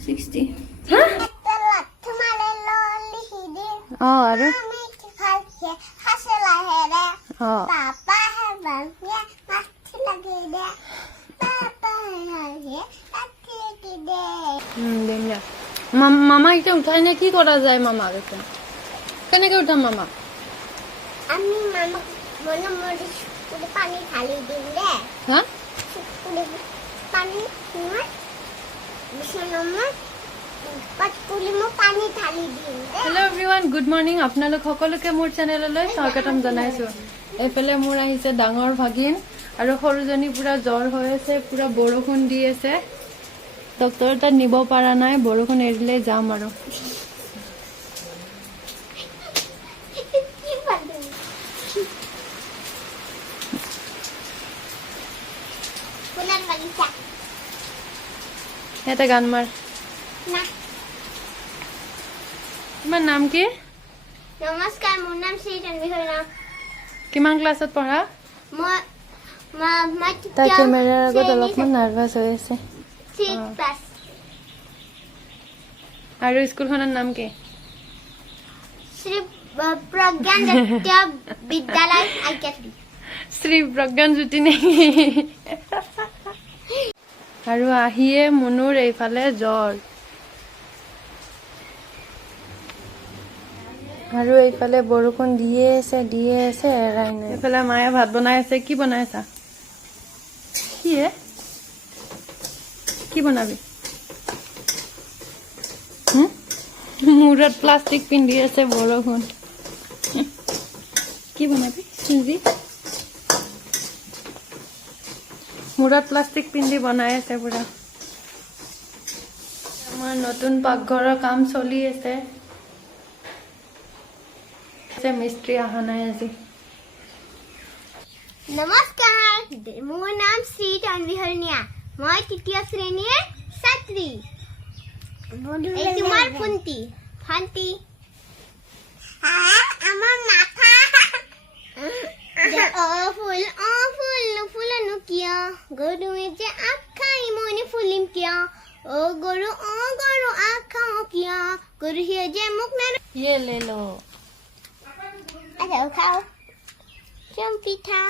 60 আৰু মামা এতিয়া উঠাই নে কি কৰা যায় মামাক এতিয়া কেনেকে উঠাম মামা আমি মামা মনে মনে পানি ঢালি দিম দে হা পানি মই বিছনামত পাতকুলি মই পানি ঢালি দিম দে হেল্ল' এভৰিৱান গুড মৰ্নিং আপোনালোক সকলোকে মোৰ চেনেললৈ স্বাগতম জনাইছো এইফালে মোৰ আহিছে ডাঙৰ ভাগিন আৰু সৰুজনী পুৰা জ্বৰ হৈ আছে পুৰা বৰষুণ দি আছে ডক্টৰ তাত নিব পৰা নাই বৰষুণ এৰিলে যাম আৰু এটা গান মাৰ তোমাৰ নাম কি নমস্কাৰ মোৰ নাম শ্ৰী তন্বিহৰ নাম কিমান ক্লাছত পঢ়া মই তাই কেমেৰাৰ আগত অলপমান নাৰ্ভাছ হৈ আছে আৰু স্কুলখনৰ নাম কি শ্ৰী প্ৰজ্ঞান জাতীয় বিদ্যালয় আইকেটি শ্ৰী প্ৰজ্ঞান জ্যোতি নেকি আৰু আহিয়ে মুনুৰ এইফালে জ্বৰ আৰু এইফালে বৰষুণ দিয়ে আছে এৰাই নাই এইফালে মায়ে ভাত বনাই আছে কি বনাই আছা কি বনাবি মূৰত প্লাষ্টিক পিন্ধি আছে বৰষুণ কি বনাবি চুজি মূৰত প্লাষ্টিক পিন্ধি বনাই আছে পুৰা আমাৰ নতুন পাকঘৰৰ কাম চলি আছে মিস্ত্ৰী অহা নাই আজি নমস্কাৰ মোৰ নাম শ্ৰী তন্বিহৰ নিয়া মই তৃতীয় শ্ৰেণীৰ ছাত্ৰী এই তোমাৰ ভণ্টি আমাৰ মাথা ফুল নুফুলনো কিয় গৰুৱে যে আগ খাই মনে ফুলিম কিয় অ গৰু আগ খাওঁ কিয় গৰু সিয়ে যে মোক ये ले लो খাওঁ চম পিঠা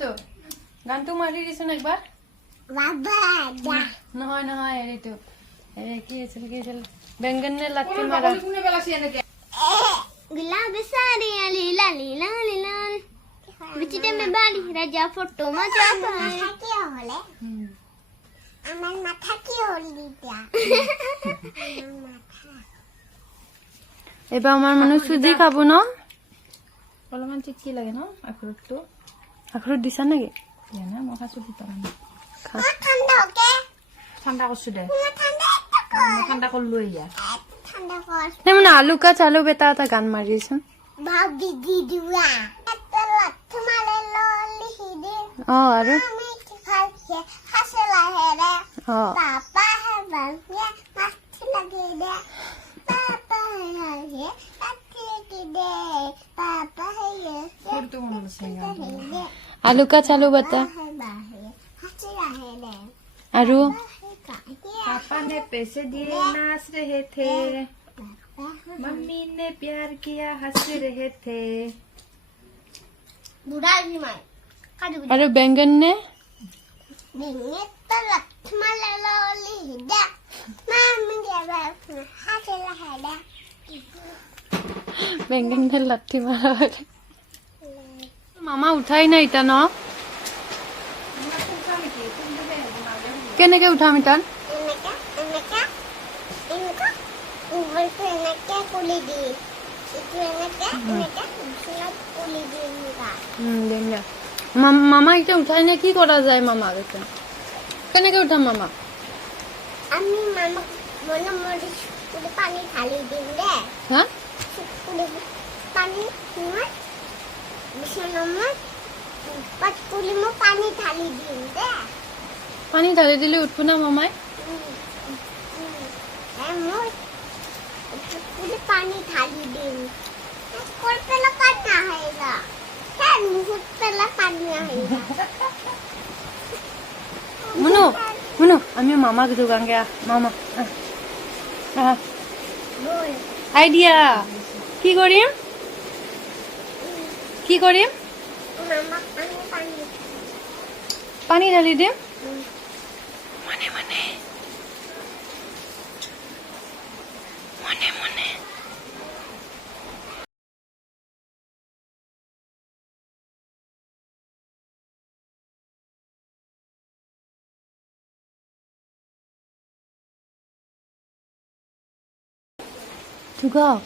তো গানটো মাৰি দিছোন একবাৰ বাবা নহয় হেৰিটো কি আছিল বেংগন নে লাত্তি মাৰা गुलाब सारे लीला लीला लीला बिचिते में बाली राजा फोटो मजा पाए क्या होले আমার মাথা কি হলি দিয়া এবাৰ আমাৰ মানুহ চুজি খাব ন অলপমান চিকি লাগে ন আখৰোট দিছা নেকি না মই খাইছো ঠান্ডা ওকে ঠান্ডা করছো দে ঠান্ডা করলো ইয়া ঠান্ডা কর নাই মানে আলু কা চালু বেটা এটা গান মাৰিছোন ভাব দি দিওয়া একটা তোমালে ললি হিদে আৰু আমি কি খাইছে হাসলা হেরে পাপা হে বানিয়া মাছি লাগে দে পাপা হে আতি দে পাপা হে করতে মন হচ্ছে আলু কা চালু বেটা হাসলা হেরে আৰু पापा ने पैसे दिए नाच रहे थे मम्मी ने प्यार किया हंस रहे थे बुढ़ा भी मैं আৰু বেংগন নে Bingit telak malah lidah, mama jawab hasil ada. Baingan নে লাঠি মাৰা মামা উঠাই নাই ইটা ন কেনেকে উঠাম ইটান মামা এতিয়া উঠাই নে কি কৰা যায় মামাক এতিয়া কেনেকে উঠাম মামা আমি মামা মনে মনে পানি ঢালি দিম দে হা পানি মই বিছনামত পাতকুলি মই পানি ঢালি দিম দে পানী ঢালি দিলে উঠব না মামাই মই পানি ঢালি দিম কল পেলা পানি আহেগা হ্যাঁ মুহূর্ত পেলা পানি আহেগা মুনু মুনু আমি মামাক যোগাংগে মামা আইডিয়া কি কৰিম কি কৰিম মামাক আমি পানী পানী ঢালি দিম মনে মনে মনে মনে Go.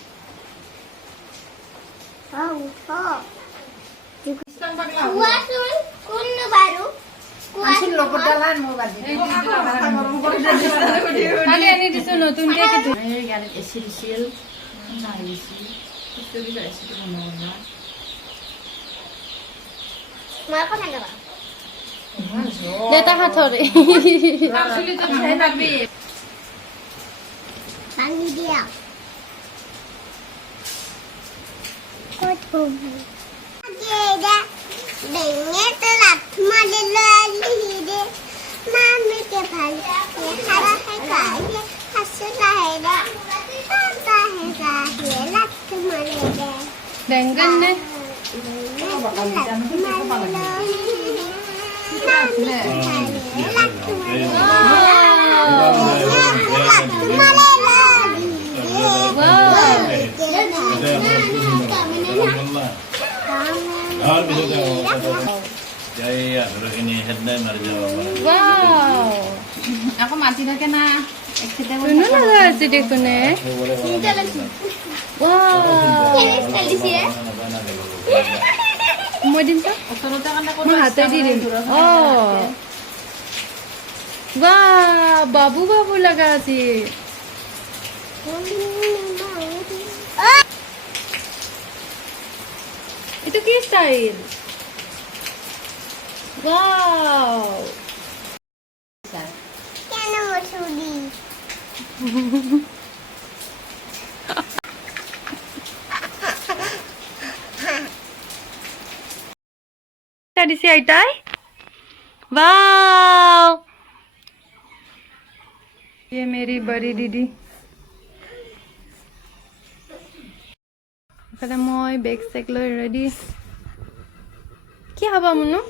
কুয়াশন কোন বারু কুয়াশন লগতালান মো বাদি কালি আনি দিছো নতুনকে কি এই গানে এসিল না এসি স্টোরি করে এসি বনাও না মার কথা না দেতা হাতরে আসলে তো খাই থাকবি পানি দিয়া কত বম গেদা দেনে তো লাত মারে লালি দে মামি কে ভাই হারা है काहे हंसता है रे हंसता है काहे लात मारे दे ডেঙ্গন নে wow aku mati থাকে না একসাথে শুনো লাগা আছে দেখুনে wow মই দিম তো ওচৰতে কাৰণে মই হাতে দি দিম অ বাহ বাবু বাবু লাগা আছে itu কি স্টাইল wow কেন মসুরি क्या दिसी आइताई वाओ ये मेरी बड़ी दीदी इफाले मैं बेग सेग লৈ रेडी কি খাবা মুনু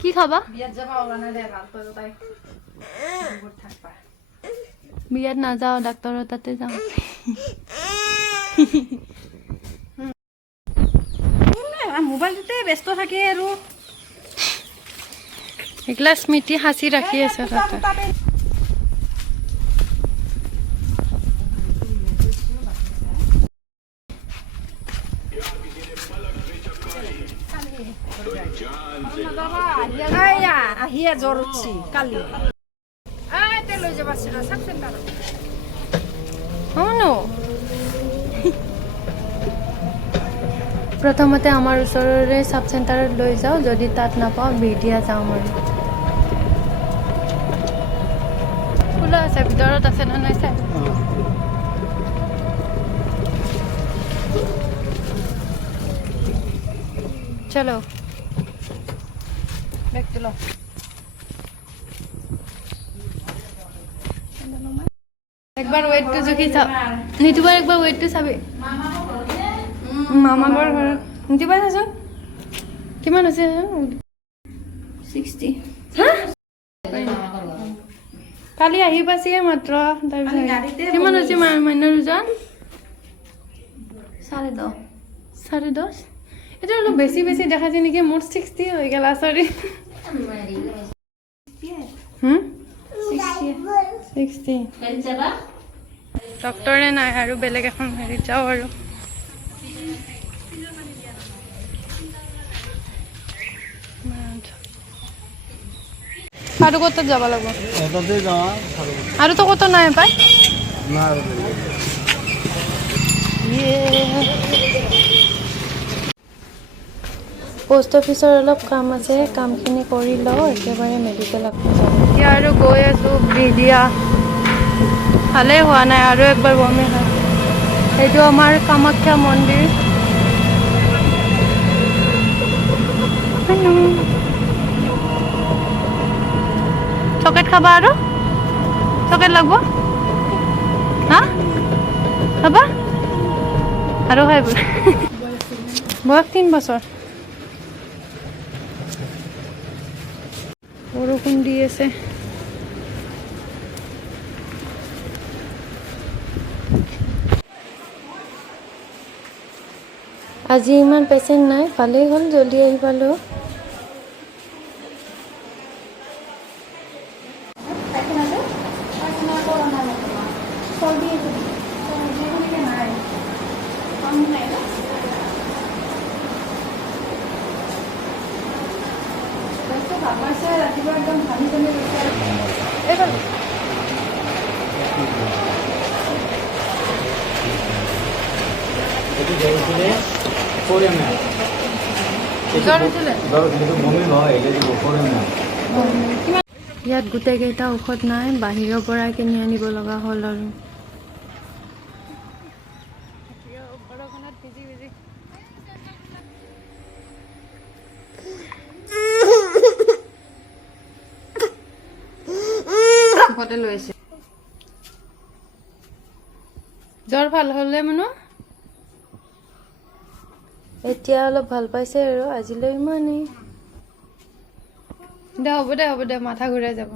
কি খাবা বিয়াত যাবা ওলানা দে ভাল তই তাই বহুত থাকবা বিয়াত নাযাও ডাক্তৰৰ তাতে যাম মোবাইলতে ব্যস্ত থাকে আৰু একলা স্মৃতি হাসি ৰাখি আছে তাতে আহিয়ে জ্বৰ উঠছি কালি তে লৈ যাবা চাব চেণ্টাৰ নো প্ৰথমতে আমাৰ ওচৰৰে সাব চেণ্টাৰত লৈ যাওঁ যদি তাত নাপাওঁ বিডিয়া যাওঁ আৰু খোলা আছে ভিতৰত আছে না নাই চাই চলো বেগ তুল একবাৰ ওয়েটটো জুখি চাও নিতুবাৰ একবাৰ ওয়েটটো চাবি মামা ঘৰ নিতুবাৰ চাচোন কিমান আছে 60 কালি আহি পাইছে মাত্ৰ তাৰপিছত কিমান আছে মাইনৰ ওজন 10.5 এটা অলপ বেছি বেছি দেখাইছে নেকি মোৰ 60 হৈ গেল সৰি 60 ডক্টৰে নাই আৰু বেলেগ এখন হেৰিত যাওঁ আৰু আৰু ক'ত যাব লাগিব আৰু তো ক'ত নাই পাই পোষ্ট অফিচৰ অলপ কাম আছে কামখিনি কৰি লওঁ একেবাৰে মেডিকেল আকৌ যাম এতিয়া আৰু গৈ আছোঁ বিডিয়া ভালে হোৱা নাই আৰু একবাৰ বমি হয় এইটো আমাৰ কামাখ্যা মন্দিৰ চকলেট খাবা আৰু চকলেট লাগব হা খাবা আৰু খাই বোলে বয়স 3 বছৰ বৰষুণ দি আছে আজি ইমান পেচেণ্ট নাই ভালেই হ'ল জলদি আহি পালোঁ ৰাতিপুৱা একদম ভাঙি জমি এইবাৰ ইয়াত গোটেইকেইটা ঔষধ নাই বাহিৰৰ পৰা কিনি আনিব লগা হ'ল আৰু লৈছে জ্বৰ ভাল হ'লে মানে এতিয়া অলপ ভাল পাইছে আৰু আজিলৈ ইমানেই দে হ'ব দে মাথা ঘূৰাই যাব